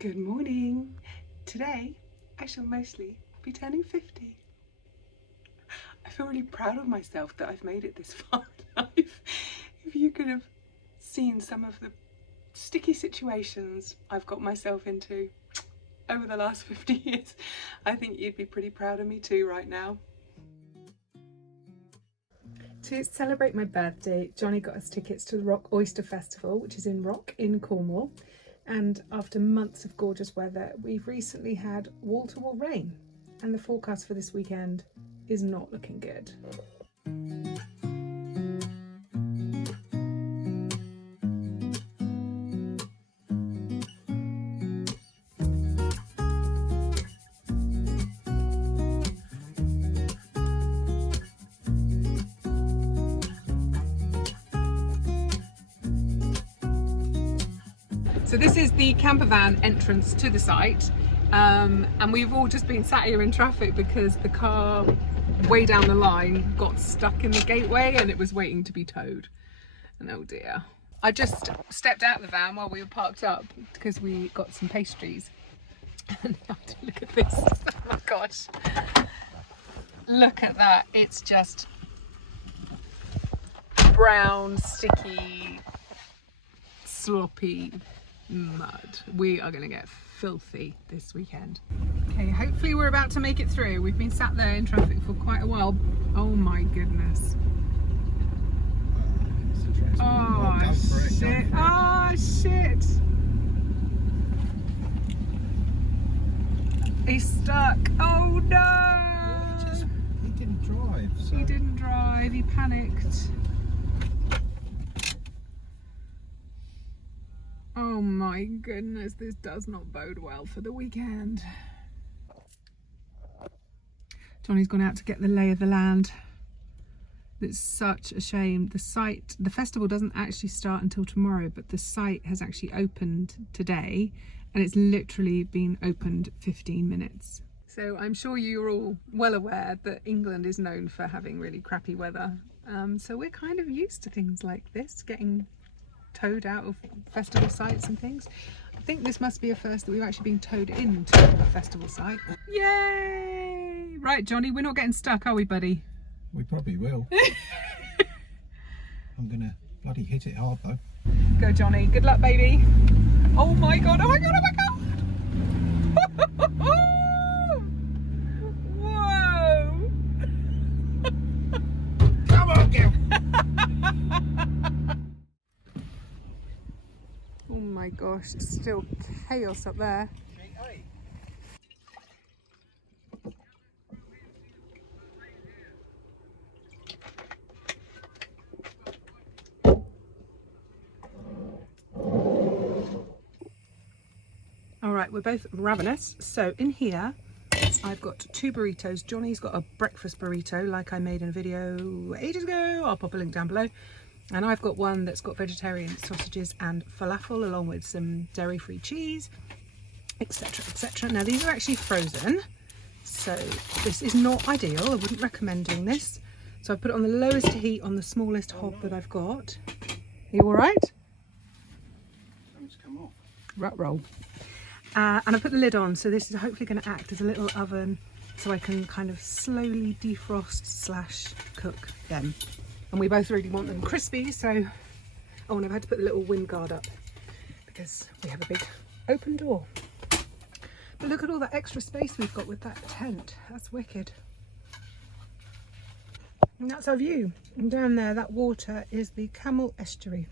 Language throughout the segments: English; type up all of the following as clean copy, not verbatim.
Good morning. Today I shall mostly be turning 50. I feel really proud of myself that I've made it this far in life. If you could have seen some of the sticky situations I've got myself into over the last 50 years, I think you'd be pretty proud of me too right now. To celebrate my birthday, Jonny got us tickets to the Rock Oyster Festival, which is in Rock in Cornwall. And after months of gorgeous weather, we've recently had wall-to-wall rain, and the forecast for this weekend is not looking good. So this is the camper van entrance to the site, and we've all just been sat here in traffic because the car way down the line got stuck in the gateway and it was waiting to be towed. And oh dear. I just stepped out of the van while we were parked up because we got some pastries. And look at this, oh my gosh. Look at that, it's just brown, sticky, sloppy mud. We are going to get filthy this weekend. Okay, hopefully we're about to make it through. We've been sat there in traffic for quite a while. Oh my goodness. Oh shit. Oh shit. He's stuck. Oh no. He didn't drive. So. He didn't drive. He panicked. Oh my goodness, this does not bode well for the weekend. Jonny's gone out to get the lay of the land. It's such a shame. The festival doesn't actually start until tomorrow, but the site has actually opened today, and it's literally been opened 15 minutes. So I'm sure you're all well aware that England is known for having really crappy weather. So we're kind of used to things like this, getting towed out of festival sites and things. I think this must be a first that we've actually been towed into a festival site. Yay! Right, Jonny, we're not getting stuck, are we, buddy? We probably will. I'm gonna bloody hit it hard though. Go, Jonny. Good luck, baby. Oh my god! Oh my god! Oh my god! Whoa! Come on, Gil! Oh my gosh, it's still chaos up there. All right, we're both ravenous. So in here, I've got 2 burritos. Jonny's got a breakfast burrito like I made in a video ages ago. I'll pop a link down below. And I've got one that's got vegetarian sausages and falafel along with some dairy-free cheese, etc, etc. Now these are actually frozen, so this is not ideal. I wouldn't recommend doing this. So I've put it on the lowest heat on the smallest hob that I've got. Are you all right? Something's come off. Rut roll. And I put the lid on, so this is hopefully going to act as a little oven so I can kind of slowly defrost / cook them. And we both really want them crispy, so... Oh, and I've had to put the little wind guard up because we have a big open door. But look at all that extra space we've got with that tent. That's wicked. And that's our view. And down there, that water is the Camel Estuary.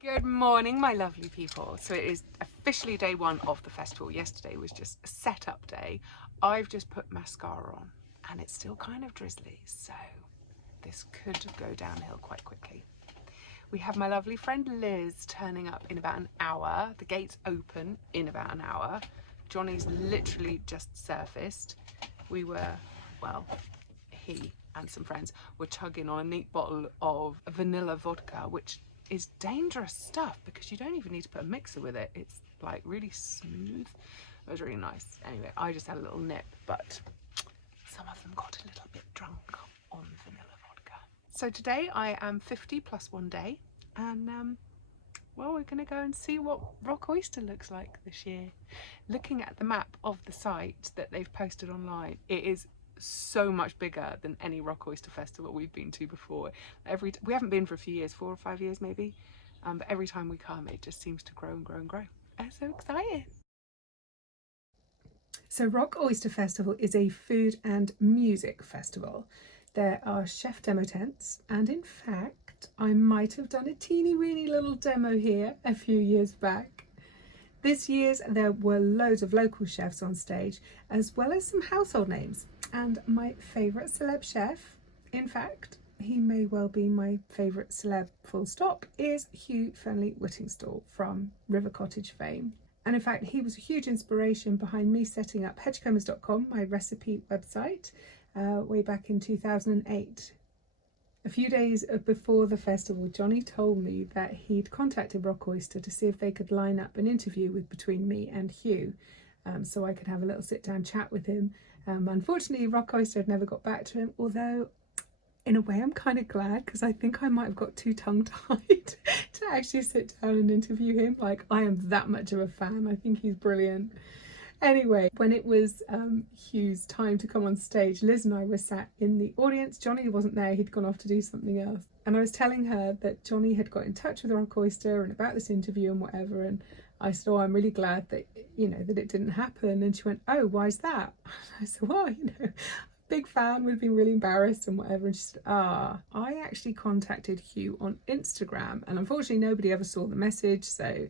Good morning, my lovely people. So it is officially day 1 of the festival. Yesterday was just a setup day. I've just put mascara on and it's still kind of drizzly, so this could go downhill quite quickly. We have my lovely friend Liz turning up in about an hour. The gates open in about an hour. Jonny's literally just surfaced. We were, well, he and some friends were chugging on a neat bottle of vanilla vodka, which is dangerous stuff because you don't even need to put a mixer with it. It's like really smooth. It was really nice. Anyway, I just had a little nip, but some of them got a little bit drunk on vanilla vodka. So today I am 50 plus 1 day, and well, we're going to go and see what Rock Oyster looks like this year. Looking at the map of the site that they've posted online, it is so much bigger than any Rock Oyster Festival we've been to before. We haven't been for a few years, 4 or 5 years maybe, but every time we come it just seems to grow and grow and grow. I'm so excited. So Rock Oyster Festival is a food and music festival. There are chef demo tents, and in fact I might have done a teeny weeny little demo here a few years back. This year's there were loads of local chefs on stage, as well as some household names, and my favourite celeb chef, in fact he may well be my favourite celeb full stop, is Hugh Fernley-Whittingstall from River Cottage fame. And in fact he was a huge inspiration behind me setting up hedgecombers.com, my recipe website, way back in 2008. A few days before the festival, Jonny told me that he'd contacted Rock Oyster to see if they could line up an interview between me and Hugh, so I could have a little sit-down chat with him. Unfortunately, Rock Oyster had never got back to him, although in a way I'm kind of glad, because I think I might have got too tongue-tied to actually sit down and interview him. Like, I am that much of a fan. I think he's brilliant. Anyway, when it was Hugh's time to come on stage, Liz and I were sat in the audience. Jonny wasn't there, he'd gone off to do something else. And I was telling her that Jonny had got in touch with Rock Oyster and about this interview and whatever. And I said, oh, I'm really glad that, you know, that it didn't happen. And she went, oh, why's that? And I said, well, you know, big fan, would have been really embarrassed and whatever. And she said, I actually contacted Hugh on Instagram, and unfortunately nobody ever saw the message. So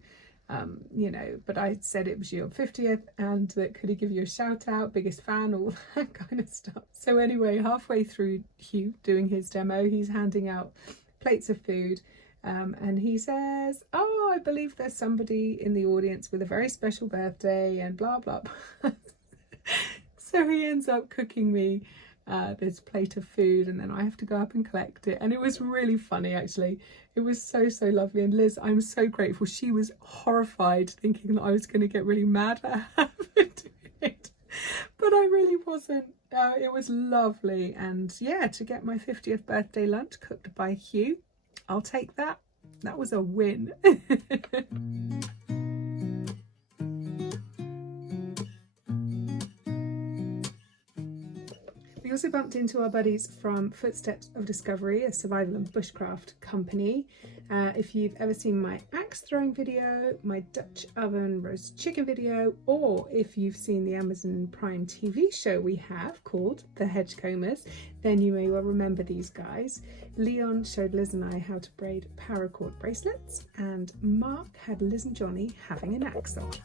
you know, but I said it was your 50th and that could he give you a shout out, biggest fan, all that kind of stuff. So anyway, halfway through Hugh doing his demo, he's handing out plates of food, and he says, oh, I believe there's somebody in the audience with a very special birthday and blah blah blah. So he ends up cooking me this plate of food, and then I have to go up and collect it, and it was really funny actually. It was so lovely, and Liz, I'm so grateful. She was horrified, thinking that I was going to get really mad at her for doing it, but I really wasn't. It was lovely, and yeah, to get my 50th birthday lunch cooked by Hugh, I'll take that. That was a win. We also bumped into our buddies from Footsteps of Discovery, a survival and bushcraft company. If you've ever seen my axe throwing video, my Dutch oven roast chicken video, or if you've seen the Amazon Prime TV show we have called The Hedgecombers, then you may well remember these guys. Leon showed Liz and I how to braid paracord bracelets, and Mark had Liz and Jonny having an axe off.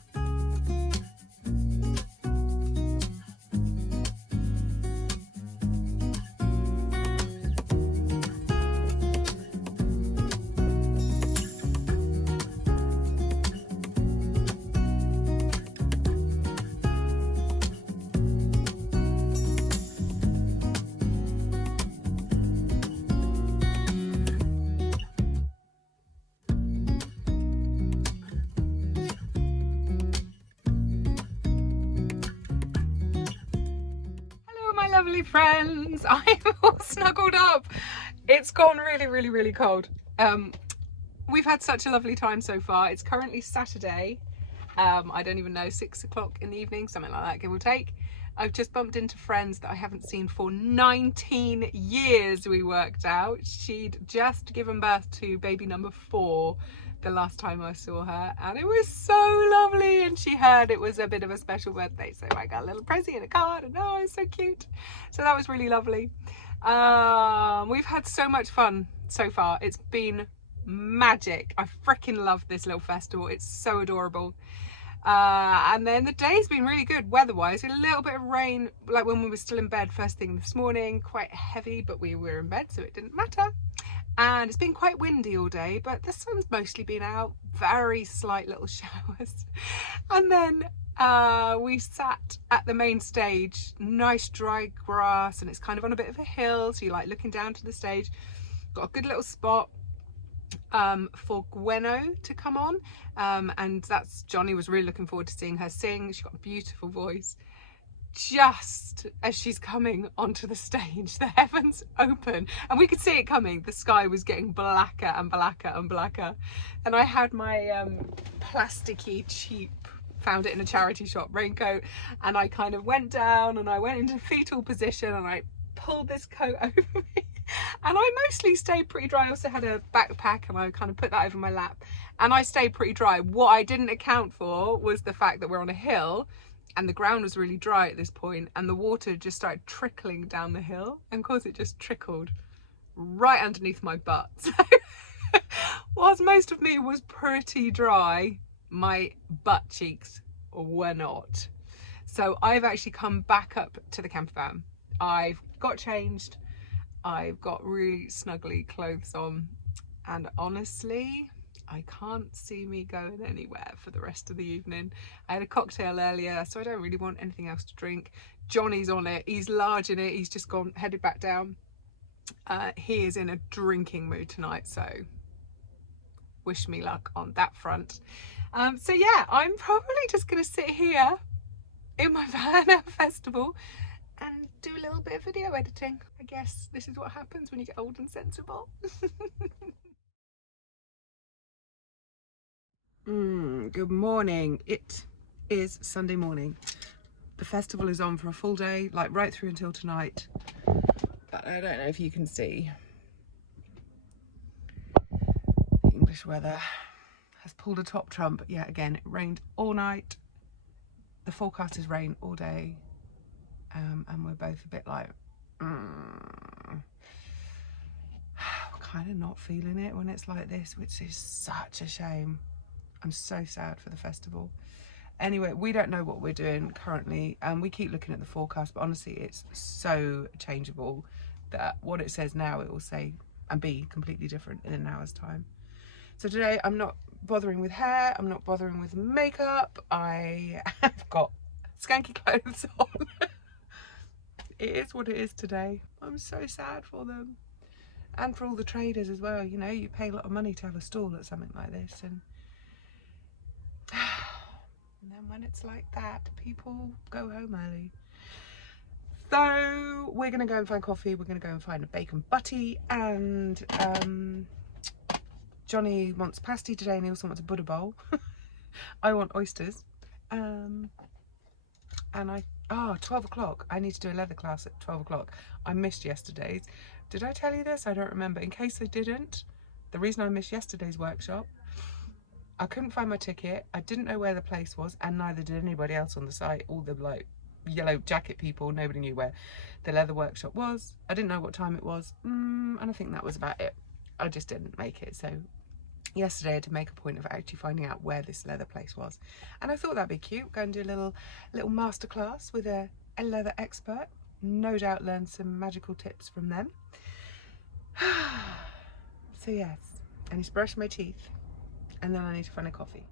Lovely friends, I'm all snuggled up. It's gone really cold. We've had such a lovely time so far. It's currently Saturday, I don't even know, 6 o'clock in the evening, something like that, give or take. I've just bumped into friends that I haven't seen for 19 years, we worked out. She'd just given birth to baby number 4 the last time I saw her, and it was so lovely, and she heard it was a bit of a special birthday, so I got a little present and a card, and oh, it's so cute. So that was really lovely. We've had so much fun so far. It's been magic. I freaking love this little festival. It's so adorable. And then the day's been really good weather-wise. A little bit of rain, like when we were still in bed first thing this morning, quite heavy, but we were in bed, so it didn't matter. And it's been quite windy all day, but the sun's mostly been out, very slight little showers. And then we sat at the main stage, nice dry grass, and it's kind of on a bit of a hill, so you're like looking down to the stage. Got a good little spot for Gweno to come on, and that's Jonny was really looking forward to seeing her sing. She's got a beautiful voice. just as she's coming onto the stage, the heavens open and we could see it coming. The sky was getting blacker and blacker and blacker. And I had my plasticky, cheap, found it in a charity shop, raincoat, and I kind of went down and I went into fetal position and I pulled this coat over me. And I mostly stayed pretty dry. I also had a backpack and I kind of put that over my lap and I stayed pretty dry. What I didn't account for was the fact that we're on a hill and the ground was really dry at this point and the water just started trickling down the hill, and of course it just trickled right underneath my butt. So whilst most of me was pretty dry, my butt cheeks were not. So I've actually come back up to the camper van. I've got changed, I've got really snuggly clothes on, and honestly, I can't see me going anywhere for the rest of the evening. I had a cocktail earlier, so I don't really want anything else to drink. Johnny's on it, he's large in it, he's just headed back down. He is in a drinking mood tonight, so wish me luck on that front. So yeah, I'm probably just gonna sit here in my van at a festival and do a little bit of video editing. I guess this is what happens when you get old and sensible. Good morning. It is Sunday morning. The festival is on for a full day, like right through until tonight. But I don't know if you can see. The English weather has pulled a top trump yet again. It rained all night. The forecast is rain all day. And we're both a bit like, we're kind of not feeling it when it's like this, which is such a shame. I'm so sad for the festival. Anyway, we don't know what we're doing currently, and we keep looking at the forecast, but honestly it's so changeable that what it says now it will say and be completely different in an hour's time. So today I'm not bothering with hair, I'm not bothering with makeup, I have got skanky clothes on. It is what it is today. I'm so sad for them, and for all the traders as well. You know, you pay a lot of money to have a stall at something like this, and then when it's like that, people go home early. So we're gonna go and find coffee, we're gonna go and find a bacon butty, and Johnny wants pasty today and he also wants a Buddha bowl. I want oysters. And 12 o'clock. I need to do a leather class at 12 o'clock. I missed yesterday's. Did I tell you this? I don't remember. In case I didn't, the reason I missed yesterday's workshop, I couldn't find my ticket. I didn't know where the place was, and neither did anybody else on the site. All the like yellow jacket people, nobody knew where the leather workshop was. I didn't know what time it was, and I think that was about it. I just didn't make it. So yesterday I had to make a point of actually finding out where this leather place was, and I thought that'd be cute. Go and do a little masterclass with a leather expert. No doubt learn some magical tips from them. So yes, I need to brush my teeth, and then I need to find a coffee.